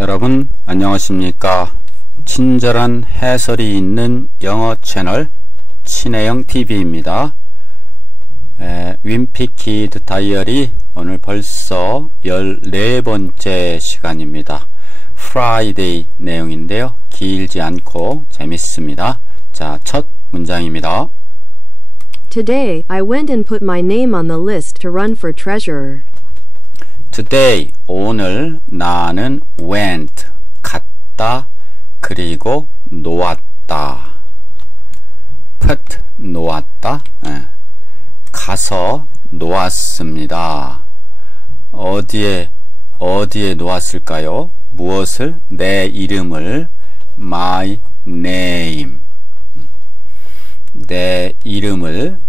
여러분 안녕하십니까? 친절한 해설이 있는 영어 채널 친해영 TV입니다. 윈피키드 다이어리 오늘 벌써 14번째 시간입니다. 프라이데이 내용인데요. 길지 않고 재밌습니다. 자, 첫 문장입니다. Today, I went and put my name on the list to run for treasurer. Today, 오늘 나는 went, 갔다, 그리고 놓았다. put, 놓았다. 가서 놓았습니다. 어디에 놓았을까요? 무엇을? 내 이름을, my name. 내 이름을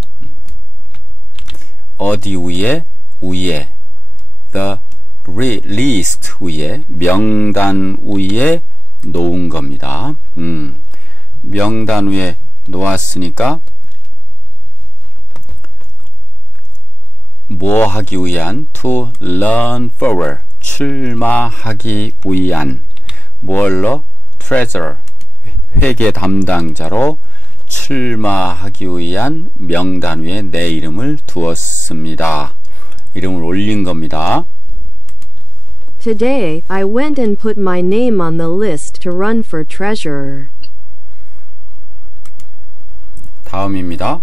어디 위에? the list 위에, 명단 위에 놓은 겁니다. 명단 위에 놓았으니까 뭐 하기 위한? to learn for, 출마하기 위한. 뭘로? treasurer, 회계 담당자로 출마하기 위한 명단 위에 내 이름을 두었습니다. 이름을 올린 겁니다. Today, I went and put my name on the list to run for treasurer. 다음입니다.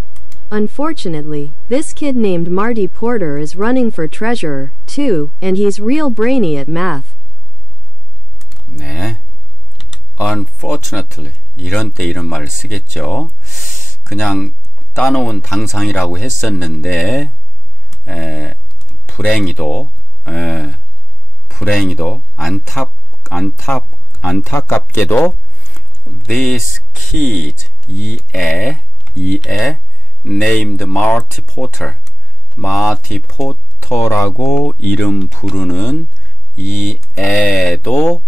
Unfortunately, this kid named Marty Porter is running for treasurer, too, and he's real brainy at math. 네. Unfortunately, 이런 때 이런 말을 쓰겠죠. 그냥 따놓은 당상이라고 했었는데 불행히도 안타깝게도 this kid 이 애 named Marty Porter, 마티 포터라고 이름 부르는 이 애도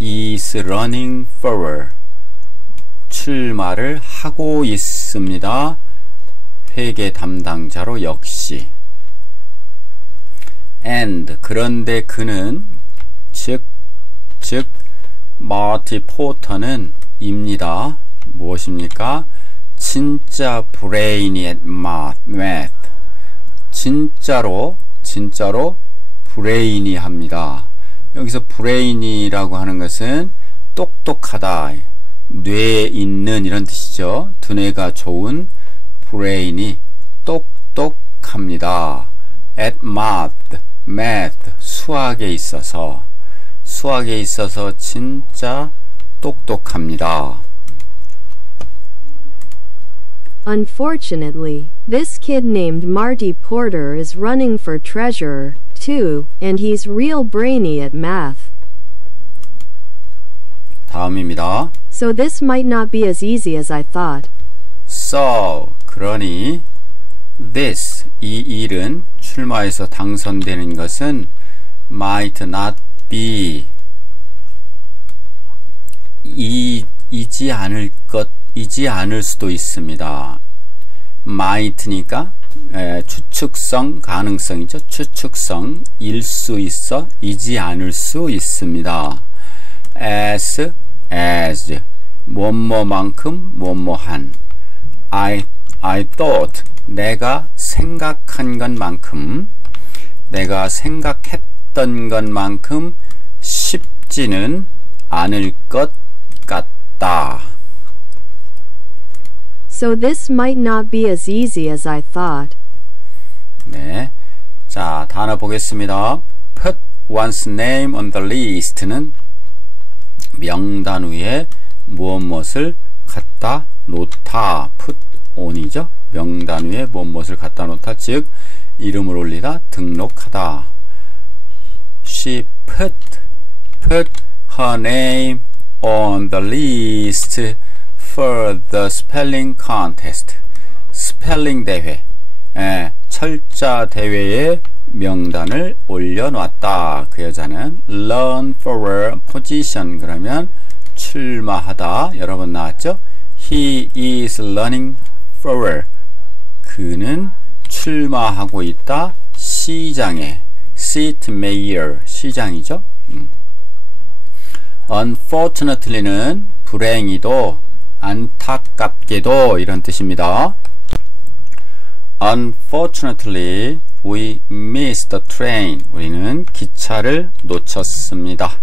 is running for, 출마를 하고 있습니다. 회계 담당자로 역시. and, 그런데 그는, 즉 마티 포터는 입니다. 무엇입니까? 진짜 brainy at math. 진짜로 brainy 합니다. 여기서 brain이라고 하는 것은 똑똑하다, 뇌에 있는 이런 뜻이죠. 두뇌가 좋은, brainy, 똑똑합니다. at math, 수학에 있어서 진짜 똑똑합니다. Unfortunately, this kid named Marty Porter is running for treasurer, too, and he's real brainy at math. 다음입니다. So this might not be as easy as I thought. So, 그러니 this, 이 일은 출마해서 당선되는 것은 might not be, 이지 않을 수도 있습니다. might니까 추측성, 가능성이죠. 추측성, 일 수 있어, 이지 않을 수 있습니다. as, 뭐뭐만큼, 뭐뭐한. I thought, 내가 생각한 것만큼, 내가 생각했던 것만큼 쉽지는 않을 것 같다. So this might not be as easy as I thought. 네. 자, 단어 보겠습니다. Put one's name on the list는 명단 위에 무엇을 갖다 놓다. put on이죠. 명단 위에 무엇을 갖다 놓다. 즉, 이름을 올리다, 등록하다. She put her name on the list for the spelling contest. 스펠링 대회, 철자 대회에 명단을 올려놨다. 그 여자는 run for position, 그러면 출마하다. 여러 번 나왔죠? He is running for, 그는 출마하고 있다. 시장에, seat mayor, 시장이죠. unfortunately는 불행히도, 안타깝게도 이런 뜻입니다. Unfortunately, we missed the train. 우리는 기차를 놓쳤습니다.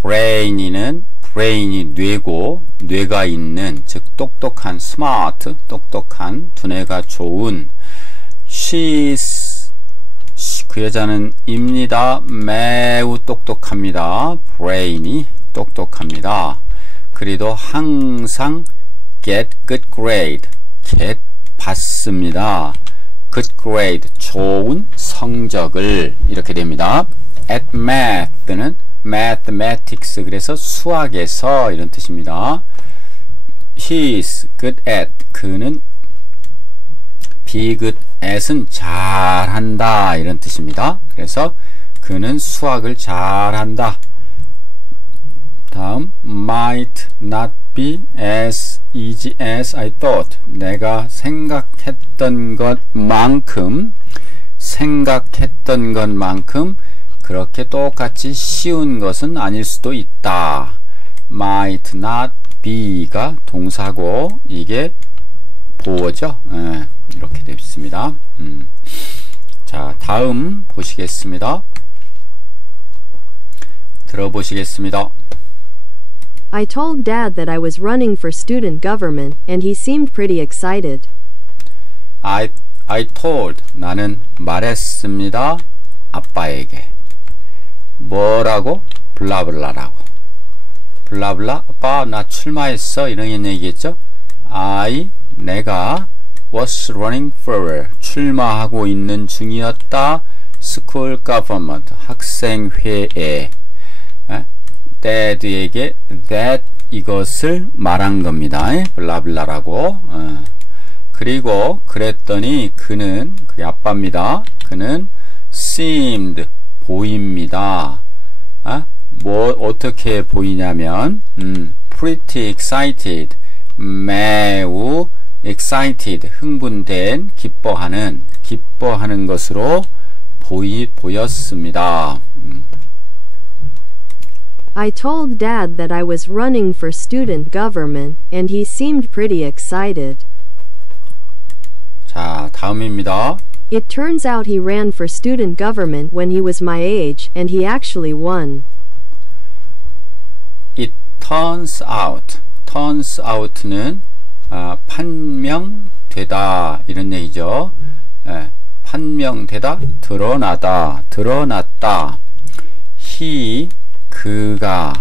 brain이는 brain이 뇌고, 뇌가 있는, 즉 똑똑한, smart, 똑똑한, 두뇌가 좋은. She's, 그 여자는 입니다. 매우 똑똑합니다. brain이 똑똑합니다. 그래도 항상 get good grade, get 받습니다. good grade, 좋은 성적을, 이렇게 됩니다. at math는 mathematics, 그래서 수학에서 이런 뜻입니다. He's good at, 그는 be good at은 잘한다 이런 뜻입니다. 그래서 그는 수학을 잘한다. 다음 might not be as easy as I thought. 내가 생각했던 것만큼 그렇게 똑같이 쉬운 것은 아닐 수도 있다. might not be가 동사고 이게 보어죠. 이렇게 되어 있습니다. 자, 다음 보시겠습니다. 들어보시겠습니다. I told Dad that I was running for student government, and he seemed pretty excited. I told, 나는 말했습니다. 아빠에게. 뭐라고? 블라블라라고. 블라블라, 아빠 나 출마했어, 이런 얘기겠죠? 내가 was running for, 출마하고 있는 중이었다. school government, 학생회에. Dad에게 that, 이것을 말한 겁니다. 블라블라라고. 그리고 그랬더니 그는, 그게 아빠입니다. 그는 seemed, 보입니다. 뭐 어떻게 보이냐면 pretty excited, 매우 excited, 흥분된, 기뻐하는 것으로 보였습니다. I told Dad that I was running for student government, and he seemed pretty excited. 자, 다음입니다. It turns out he ran for student government when he was my age, and he actually won. It turns out. turns out는 판명되다 이런 얘기죠. 판명되다, 드러났다. He, 그가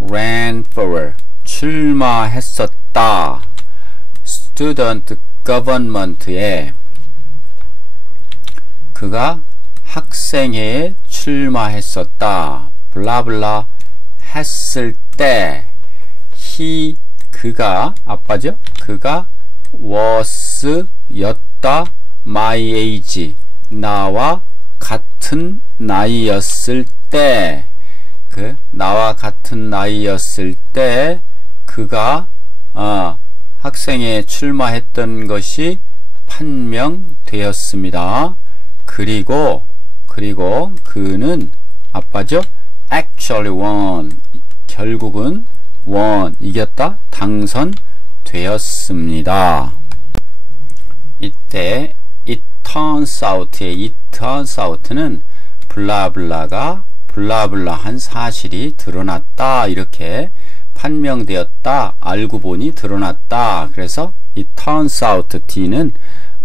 ran for, 출마했었다. student government에, 그가 학생회에 출마했었다. 블라블라 했을 때 he, 그가 아빠죠. 그가 was, 였다. my age, 나와 같은 나이였을 때, 나와 같은 나이였을 때 그가 학생회에 출마했던 것이 판명되었습니다. 그리고 그는 아빠죠. actually won, 결국은 won, 이겼다, 당선되었습니다. 이때 it turns out의 it turns out는 블라블라한 사실이 드러났다, 이렇게 판명되었다, 알고 보니 드러났다. 그래서 it turns out D는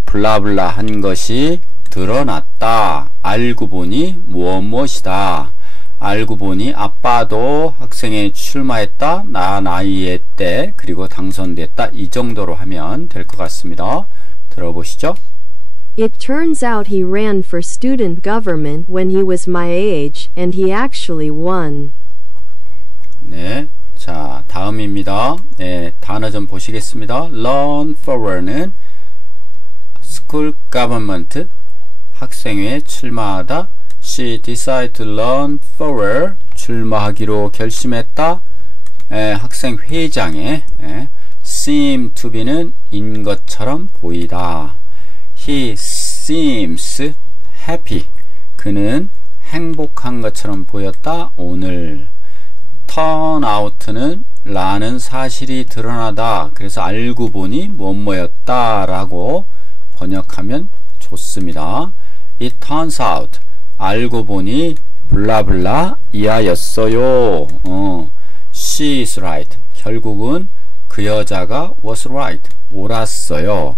블라블라한 것이 드러났다, 알고 보니 무엇이다. 알고 보니 아빠도 학생회에 출마했다, 나이에 때, 그리고 당선됐다, 이 정도로 하면 될 것 같습니다. 들어보시죠. It turns out he ran for student government when he was my age, and he actually won. 네, 자, 다음입니다. 네, 단어 좀 보시겠습니다. Run for는 school government, 학생회에 출마하다. She decided to run for, 출마하기로 결심했다. 학생회장에. seem to be는 인 것처럼 보이다. He seems happy, 그는 행복한 것처럼 보였다. 오늘 turn out는 라는 사실이 드러나다. 그래서 알고 보니 뭐뭐였다 라고 번역하면 좋습니다. It turns out 알고 보니 블라블라 이하였어요. She is right. 결국은 그 여자가 was right. 옳았어요.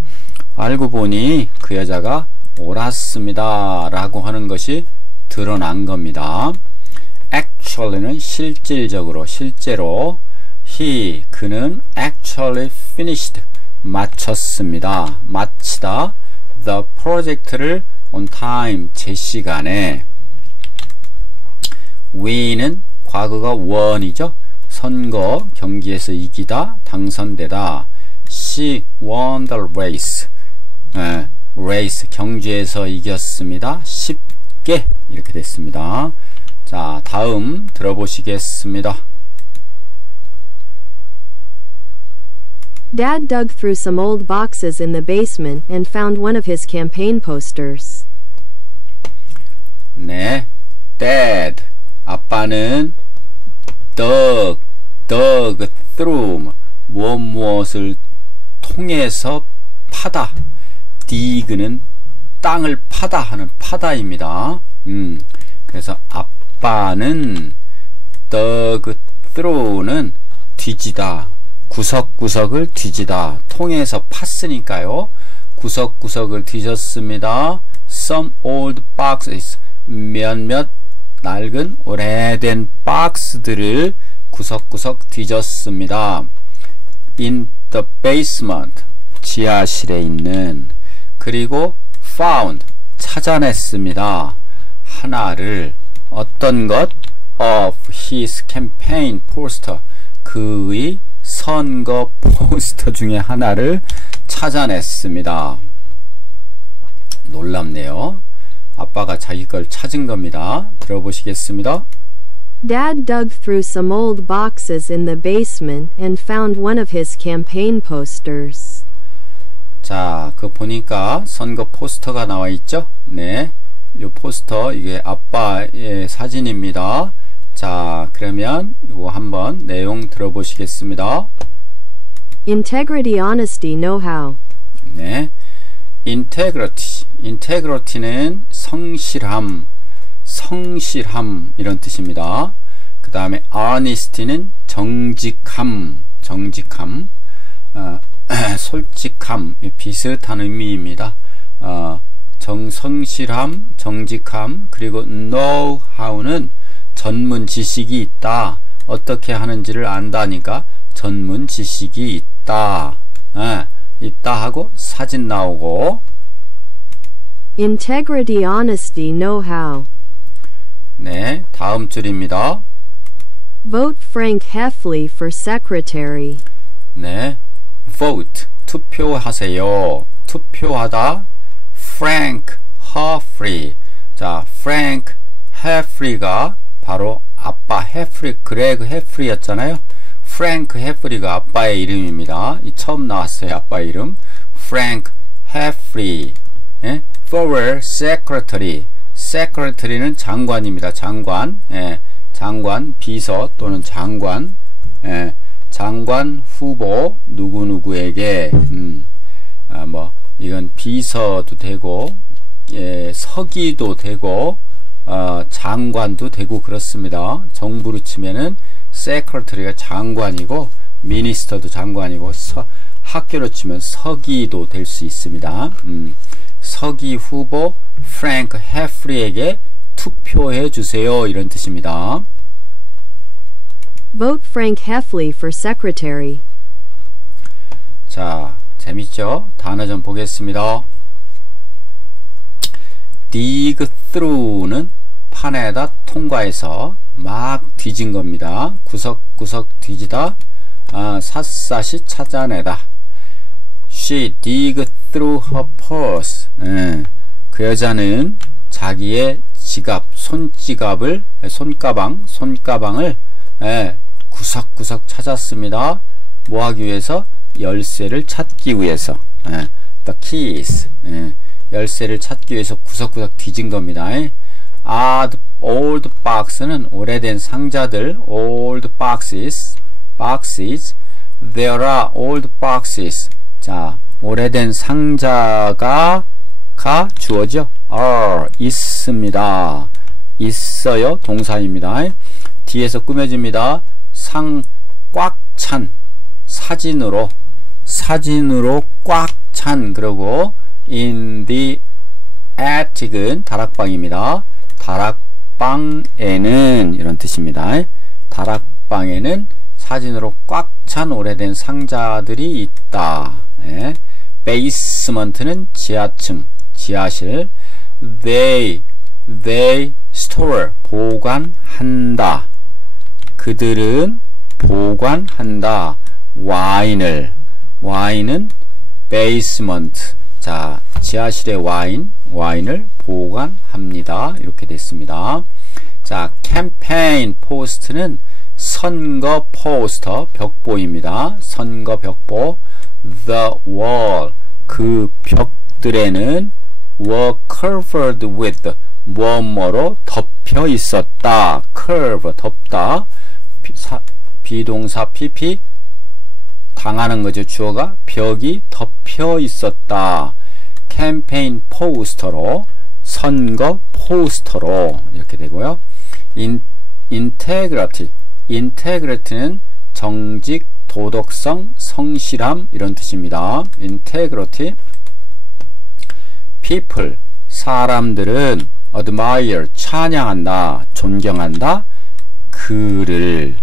알고 보니 그 여자가 옳았습니다 라고 하는 것이 드러난 겁니다. Actually는 실질적으로, 실제로. 그는 actually finished, 마쳤습니다. 마치다. The project를 on time, 제 시간에. win은 과거가 won이죠. 선거, 경기에서 이기다, 당선되다. She won the race. race, 경주에서 이겼습니다. 쉽게 이렇게 됐습니다. 자, 다음 들어보시겠습니다. Dad dug through some old boxes in the basement and found one of his campaign posters. 네, Dad, 아빠는 dug through, 무엇을 통해서 파다. dig는 땅을 파다 하는 파다입니다. 그래서 아빠는 dug through는 뒤지다. 구석구석을 뒤지다. 통해서 팠으니까요. 구석구석을 뒤졌습니다. Some old boxes. 몇몇 낡은 오래된 박스들을 구석구석 뒤졌습니다. In the basement. 지하실에 있는. 그리고 found. 찾아냈습니다. 하나를. 어떤 것? Of his campaign poster. 그의 선거 포스터 중에 하나를 찾아냈습니다. 놀랍네요. 아빠가 자기 걸 찾은 겁니다. 들어보시겠습니다. Dad dug through some old boxes in the basement and found one of his campaign posters. 자, 그 보니까 선거 포스터가 나와 있죠? 네. 요 포스터, 이게 아빠의 사진입니다. 자, 그러면 이거 한번 내용 들어보시겠습니다. Integrity, honesty, know-how. 네. integrity. integrity는 성실함, 이런 뜻입니다. 그 다음에 honesty는 정직함, 솔직함, 비슷한 의미입니다. 성실함, 정직함, 그리고 know-how는 전문 지식이 있다. 어떻게 하는지를 안다니까 전문 지식이 있다. 있다 하고 사진 나오고. Integrity, honesty, know-how. 네, 다음 줄입니다. Vote Frank Heffley for secretary. 네, vote, 투표하세요. 투표하다. Frank Heffley. 자, Frank Heffley가 바로 아빠 헤프리, 그레그 헤프리였잖아요. 프랭크 헤프리가 아빠의 이름입니다. 이 처음 나왔어요. 아빠 이름. 프랭크 헤프리. 예? For secretary. secretary는 장관입니다. 장관. 예. 장관, 비서 또는 장관. 예. 장관 후보 누구누구에게 뭐 이건 비서도 되고 예, 서기도 되고 장관도 되고 그렇습니다. 정부로 치면은 secretary가 장관이고 미니스터도 장관이고 학교로 치면 서기도 될 수 있습니다. 서기 후보 프랭크 헤프리에게 투표해 주세요. 이런 뜻입니다. Vote Frank Heffley for secretary. 자, 재밌죠? 단어 좀 보겠습니다. dig through는 판에다 통과해서 막 뒤진 겁니다. 구석구석 뒤지다. 샅샅이 찾아내다. She dig through her purse. 그 여자는 자기의 지갑, 손가방을 구석구석 찾았습니다. 뭐 하기 위해서? 열쇠를 찾기 위해서. The keys. 열쇠를 찾기 위해서 구석구석 뒤진 겁니다. old box는 오래된 상자들. old boxes. There are old boxes. 자, 오래된 상자가 주어죠. are 있습니다. 있어요. 동사입니다. 뒤에서 꾸며집니다. 꽉 찬 사진으로 꽉 찬. 그리고 in the attic은 다락방입니다. 다락방에는 이런 뜻입니다. 다락방에는 사진으로 꽉 찬 오래된 상자들이 있다. 네. basement는 지하층, 지하실. they store 보관한다. 그들은 보관한다. 와인은 basement. 자, 지하실의 와인을 보관합니다. 이렇게 됐습니다. 자, 캠페인 포스트는 선거 포스터, 벽보입니다. 선거 벽보. The wall, 그 벽들에는 were covered with, 뭐뭐로 덮여 있었다. curve, 덮다. 비동사 pp, 당하는 거죠. 주어가. 벽이 덮여 있었다. 캠페인 포스터로, 선거 포스터로 이렇게 되고요. 인테그리티는 정직, 도덕성, 성실함 이런 뜻입니다. integrity. people, 사람들은 admire, 찬양한다, 존경한다. 그를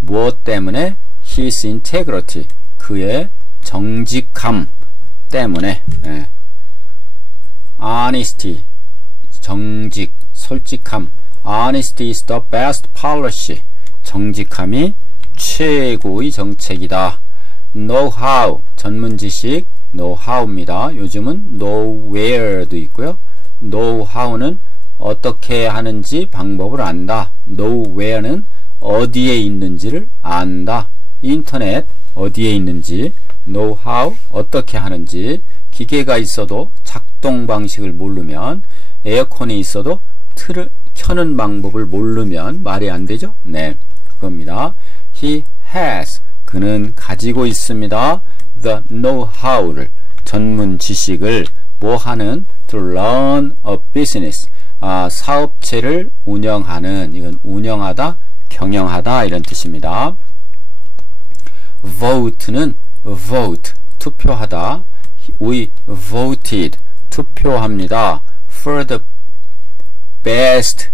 무엇 때문에? his integrity, 그의 정직함 때문에. 예. honesty, 정직, 솔직함. honesty is the best policy, 정직함이 최고의 정책이다. know-how, 전문 지식, know-how입니다. 요즘은 know-where도 있고요. know-how는 어떻게 하는지 방법을 안다. know-where는 어디에 있는지를 안다. 인터넷 어디에 있는지, know-how 어떻게 하는지. 기계가 있어도 작동 방식을 모르면, 에어컨이 있어도 틀을 켜는 방법을 모르면 말이 안 되죠. 네, 그겁니다. He has, 그는 가지고 있습니다. The know-how를, 전문 지식을 뭐 하는? To run a business, 사업체를 운영하는. 이건 운영하다, 경영하다 이런 뜻입니다. vote는 vote, 투표하다. We voted, 투표합니다. for the best,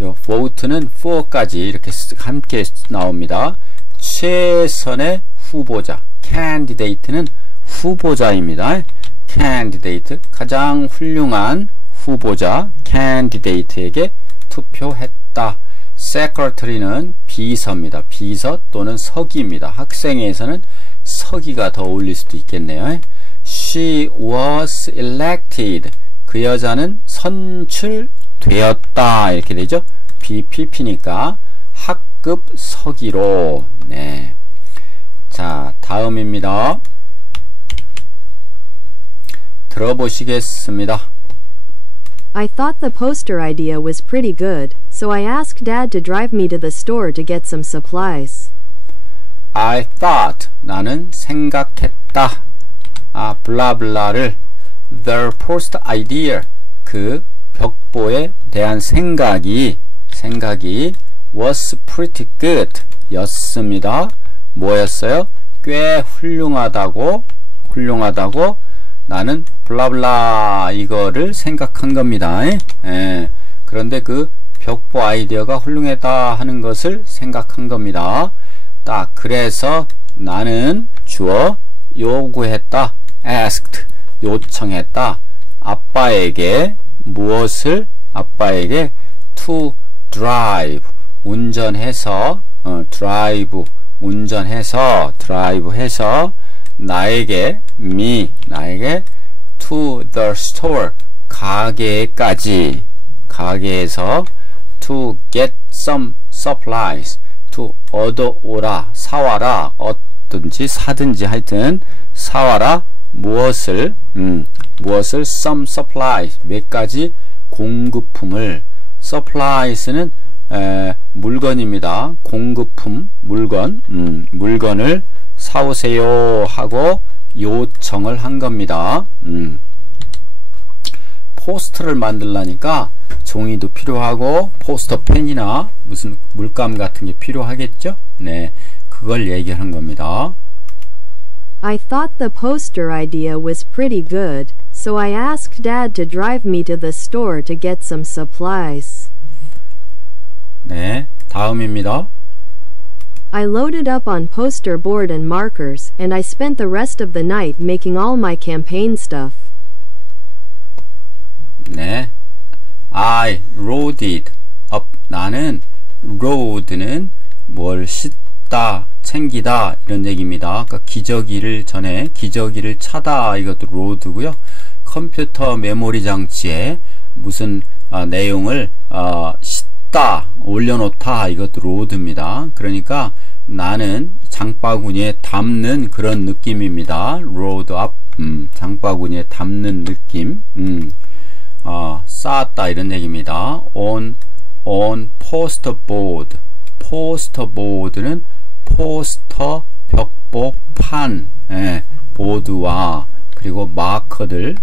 요 vote는 for까지 이렇게 함께 나옵니다. 최선의 후보자, candidate는 후보자입니다. candidate, 가장 훌륭한 후보자, candidate에게 투표했다. secretary는 비서입니다. 비서 또는 서기입니다. 학생회에서는 서기가 더 어울릴 수도 있겠네요. She was elected, 그 여자는 선출되었다 이렇게 되죠. BPP니까 학급 서기로. 네. 자, 다음입니다. 들어보시겠습니다. I thought the poster idea was pretty good, so I asked Dad to drive me to the store to get some supplies. I thought, 나는 생각했다. 블라블라를 the poster idea, 그 벽보에 대한 생각이 was pretty good 였습니다. 뭐였어요? 꽤 훌륭하다고 나는 블라블라 이거를 생각한 겁니다. 예. 그런데 그 벽보 아이디어가 훌륭했다 하는 것을 생각한 겁니다. 딱 그래서 나는 주어 요구했다. asked, 요청했다. 아빠에게 무엇을? 아빠에게 to drive, 운전해서, 드라이브해서 나에게 to the store, 가게에서 to get some supplies, to 얻어오라, 사와라, 얻든지 사든지 하여튼 사와라. 무엇을 some supplies, 몇 가지 공급품을. supplies는 물건입니다. 공급품, 물건, 물건을 사오세요 하고 요청을 한 겁니다. 포스터를 만들려니까 종이도 필요하고 포스터 펜이나 무슨 물감 같은 게 필요하겠죠? 네, 그걸 얘기하는 겁니다. I thought the poster idea was pretty good, so I asked Dad to drive me to the store to get some supplies. 네, 다음입니다. I loaded up on poster board and markers, and I spent the rest of the night making all my campaign stuff. 네, I loaded up. 나는 load는 뭘 싣다, 챙기다 이런 얘기입니다. 아까 기저귀를 전에 기저귀를 차다 이것도 load고요. 컴퓨터 메모리 장치에 무슨 내용을 싣다, 올려놓다 이것도 load입니다. 그러니까 나는 장바구니에 담는 그런 느낌입니다. load up, 장바구니에 담는 느낌. 쌓았다 이런 얘기입니다. on poster board. 포스터 보드는 포스터 벽보판, 보드와 그리고 마커들을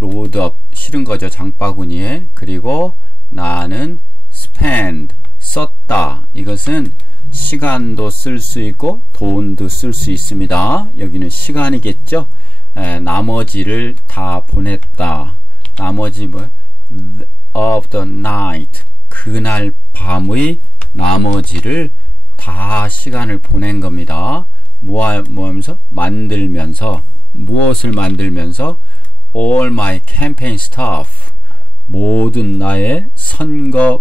로드 업 실은 거죠. 장바구니에. 그리고 나는 spend 썼다. 이것은 시간도 쓸 수 있고 돈도 쓸 수 있습니다. 여기는 시간이겠죠. 나머지를 다 보냈다. 나머지 뭐 of the night, 그날 밤의 나머지를 다 시간을 보낸 겁니다. 뭐 하면서? 만들면서. 무엇을 만들면서? all my campaign stuff, 모든 나의 선거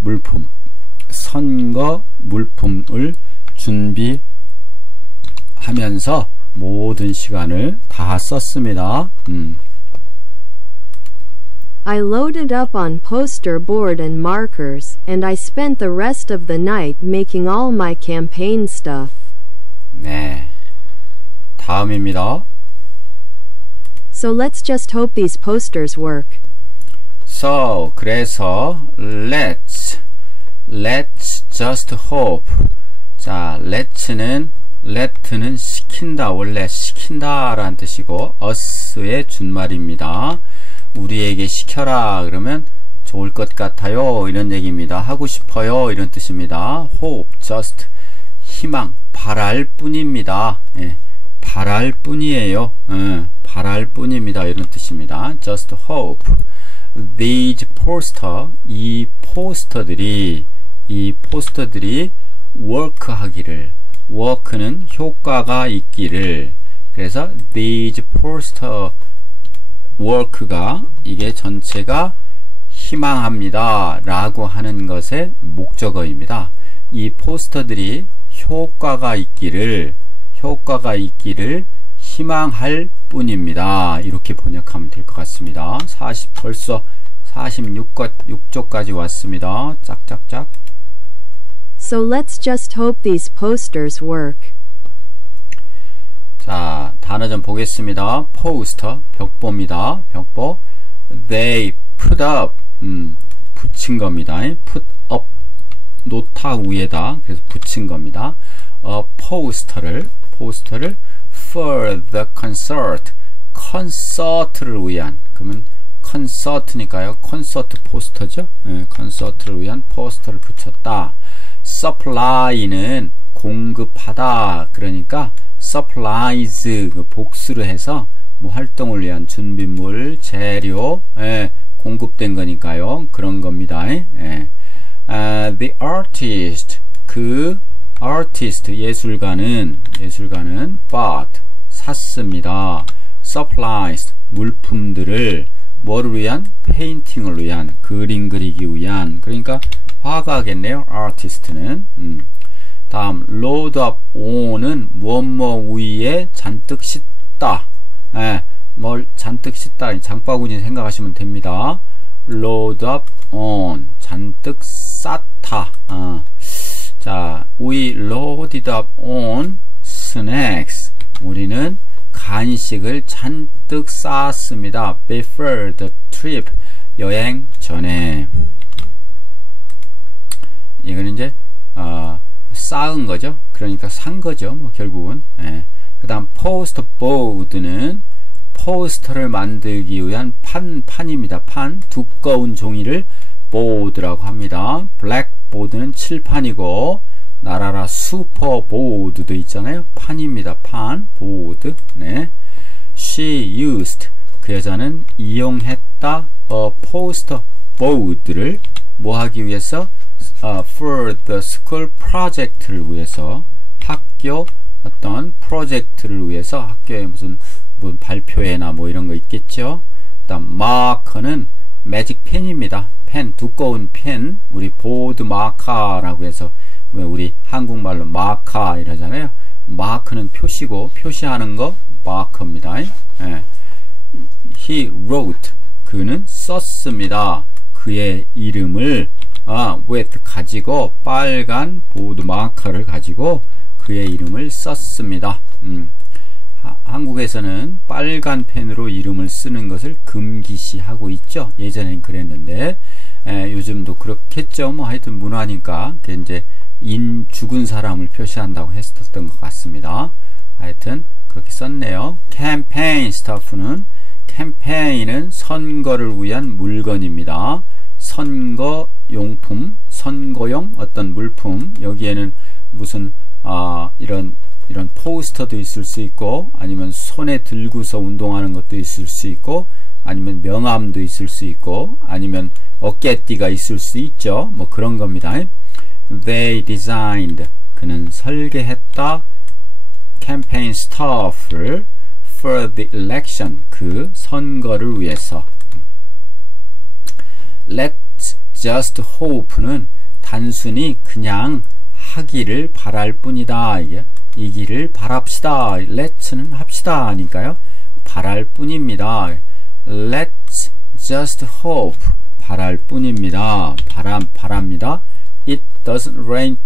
물품을 준비하면서 모든 시간을 다 썼습니다. I loaded up on poster board and markers, and I spent the rest of the night making all my campaign stuff. 네, 다음입니다. So let's just hope these posters work. So, 그래서 let's just hope. 자, let는 시킨다, 원래 시킨다 라는 뜻이고 us의 준말입니다. 우리에게 시켜라 그러면 좋을 것 같아요 이런 얘기입니다. 하고 싶어요 이런 뜻입니다. hope, just, 희망, 바랄 뿐입니다. 바랄 뿐이에요. 바랄 뿐입니다 이런 뜻입니다. just hope. these poster, 이 포스터들이 work 하기를, work는 효과가 있기를, 그래서 these poster work가 이게 전체가 희망합니다 라고 하는 것의 목적어입니다. 이 포스터들이 효과가 있기를 희망할 뿐입니다. 이렇게 번역하면 될 것 같습니다. 벌써 46쪽까지 왔습니다. 짝짝짝. So let's just hope these posters work. 자, 단어 좀 보겠습니다. 포스터, 벽보입니다. 벽보. They put up, 붙인 겁니다. put up, 놓다 위에다. 그래서 붙인 겁니다. 포스터를 for the concert, 콘서트를 위한. 그러면 콘서트니까요. 콘서트 포스터죠. 콘서트를 위한 포스터를 붙였다. supply는 공급하다. 그러니까 supplies 복수를 해서 뭐 활동을 위한 준비물, 재료 공급된 거니까요. 그런 겁니다. The artist, 그 artist 예술가는 bought 샀습니다. supplies 물품들을 뭐를 위한? 페인팅을 위한, 그림 그리기 위한. 그러니까 화가겠네요. artist는. 다음 load up on은 뭐뭐 위에 잔뜩 싣다. 뭘 잔뜩 싣다. 장바구니 생각하시면 됩니다. load up on 잔뜩 쌓다. 자, we loaded up on snacks. 우리는 간식을 잔뜩 쌓았습니다. before the trip. 여행 전에. 이거는 이제 쌓은 거죠. 그러니까 산 거죠. 뭐 결국은. 예. 그 다음 포스터 보드는 포스터를 만들기 위한 판입니다. 두꺼운 종이를 보드라고 합니다. 블랙보드는 칠판이고, 나라라 슈퍼보드도 있잖아요. 판입니다. 보드. 네. She used, 그 여자는 이용했다 poster board를 뭐 하기 위해서? For the school project를 위해서, 학교 어떤 프로젝트를 위해서, 학교에 무슨 발표회나 뭐 이런 거 있겠죠. 그다음 마커는 매직 펜입니다. 펜, 두꺼운 펜, 우리 보드 마커라고 해서 왜 우리 한국말로 마커 이러잖아요. 마커는 표시고, 표시하는 거 마커입니다. 예. He wrote, 그는 썼습니다. 그의 이름을 with 가지고, 빨간 보드 마커를 가지고 그의 이름을 썼습니다. 한국에서는 빨간 펜으로 이름을 쓰는 것을 금기시하고 있죠. 예전엔 그랬는데 요즘도 그렇겠죠. 뭐 하여튼 문화니까 이제 죽은 사람을 표시한다고 했었던 것 같습니다. 하여튼 그렇게 썼네요. 캠페인 스타프는, 캠페인은 선거를 위한 물건입니다. 선거용품, 선거용 어떤 물품. 여기에는 무슨 이런 포스터도 있을 수 있고, 아니면 손에 들고서 운동하는 것도 있을 수 있고, 아니면 명함도 있을 수 있고, 아니면 어깨띠가 있을 수 있죠. 뭐 그런 겁니다. They designed, 그는 설계했다 campaign stuff를 for the election, 그 선거를 위해서. Let's just hope는 단순히 그냥 하기를 바랄 뿐이다. 이기를 바랍시다. Let's는 합시다 하니까요. 바랄 뿐입니다. Let's just hope, 바랄 뿐입니다. 바랍니다. It doesn't rain,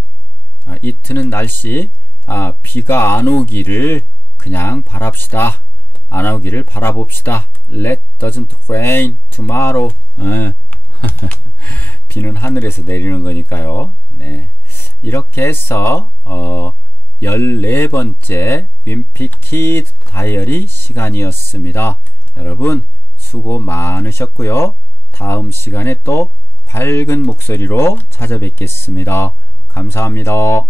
it는 날씨, 비가 안 오기를 그냥 바랍시다. 안 오기를 바라봅시다. Let doesn't rain tomorrow. 비는 하늘에서 내리는 거니까요. 네. 이렇게 해서 14번째 윈피키드 다이어리 시간이었습니다. 여러분 수고 많으셨고요. 다음 시간에 또 밝은 목소리로 찾아뵙겠습니다. 감사합니다.